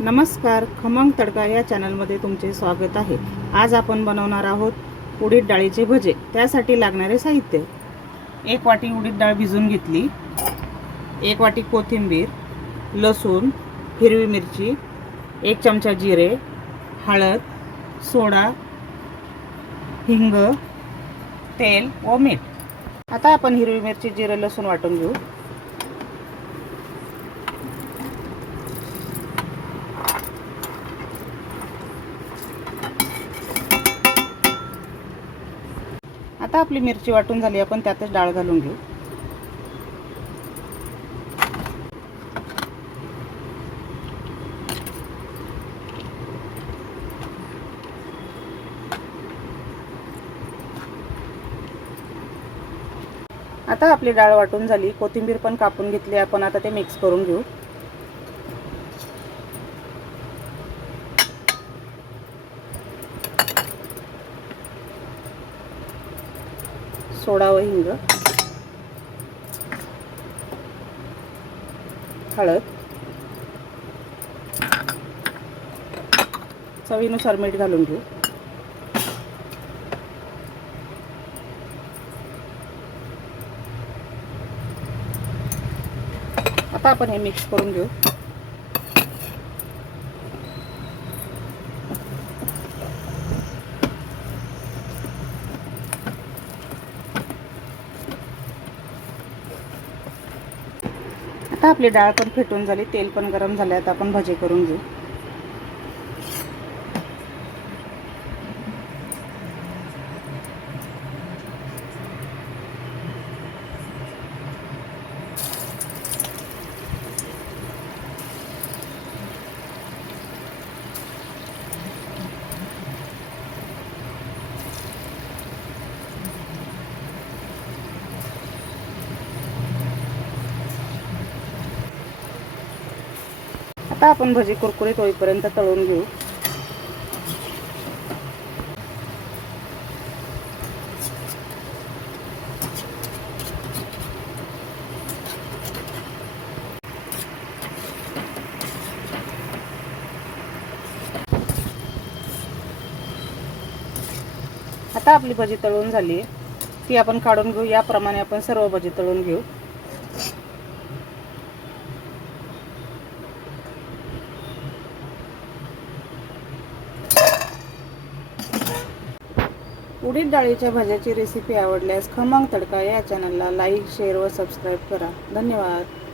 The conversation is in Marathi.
नमस्कार, खमंग तडका या चॅनलमध्ये तुमचे स्वागत आहे। आज आपण बनवणार आहोत उडीद डाळीचे भजे। त्यासाठी लागणारे साहित्य: 1 वाटी उडीद डाळ भिजवून घेतली, 1 वाटी कोथिंबीर, लसूण, हिरवी मिरची, 1 चमचा जिरे, हळद, सोडा, हिंग, तेल व मीठ। आता आपण हिरवी मिरची, जिरे, लसूण वाटून घेऊ। आता आपली मिरची वाटून झाली, आपण त्यातच डाळ घालून घेऊ। आता आपली डाळ वाटून झाली, कोथिंबीर पण कापून घेतली आपण। आता ते मिक्स करून घेऊ। सोडा व हिंग, हळद, चवीनुसार मीठ घालून घेऊ। आता आपण हे मिक्स करून घेऊ। आता आपली डाळ पण फेटून झाली, तेल पण गरम झाले। आता आपण भजे करून घेऊ। आता आपण भजी कुरकुरीत होईपर्यंत तळून घेऊ। आता आपली भजी तळून झाली, ती आपण काढून घेऊ। याप्रमाणे आपण सर्व भजी तळून घेऊ। उडीद डाळीच्या भज्याची रेसिपी आवडल्यास खमंग तडका या चॅनलला लाईक, शेअर व सबस्क्राईब करा। धन्यवाद।